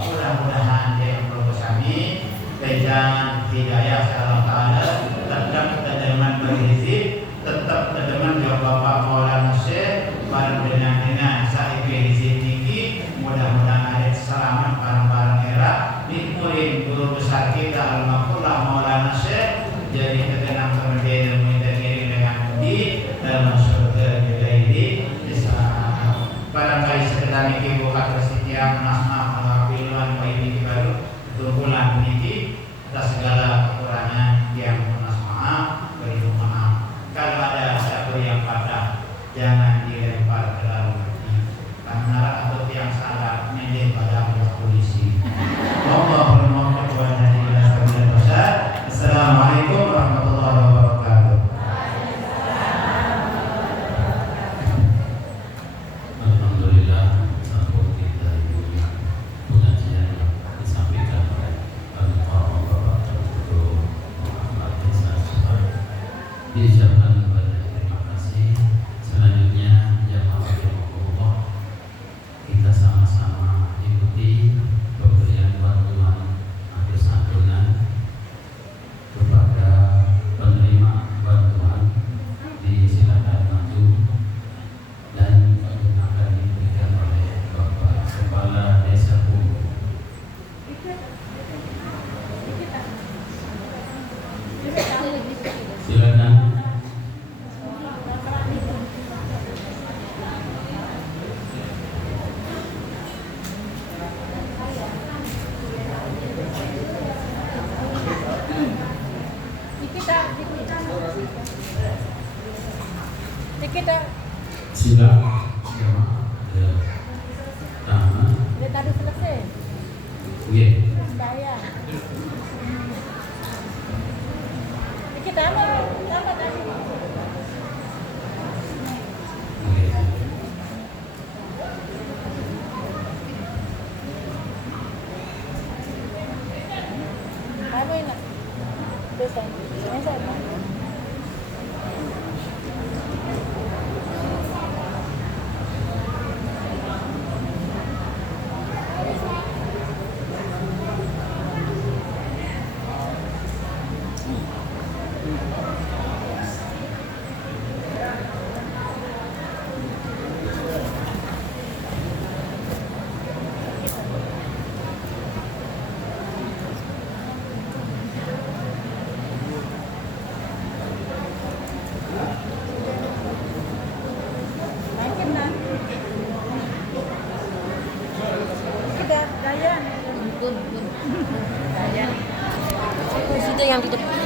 Mudah-mudahan dia bersami dan hidayah Allah Taala tetap dengan berizin, tetap dengan Bapak Maulana Syekh bareng dengan saya izin tinggi, mudah-mudahan ada selamat barang-barang era di murid guru besar kita Al-Maqullah Maulana Syekh jadi ketenang kemudian menjadi dengan di dalam surga ilahi Islam. Barangkali sekedar niki buka tersedia nasma mengapilan bayi baru kumpulan niki atas segala kekurangan yang beri maaf. Kalau ada satu yang patah, jangan dilempar ke dalam kamera atau yang salah menjadi pada polisi. Allahumma Assalamualaikum warahmatullahi wabarakatuh. Alhamdulillah, sambung kita pengajian disampaikan oleh Bapak Dr. Muhammad diucapkan banyak terima kasih. Selanjutnya jamaah Allah, kita sama-sama ikuti pemberian bantuan atau santunan kepada penerima bantuan. Disilakan maju dan akan diberikan oleh Bapak Kepala Desa Bungo. Silakan. Silakan. Nama. Dia tadi selesai. Iya. Bayar. Kita tambah tadi. Apa ini? Desain. Bun. Situ yang di depan.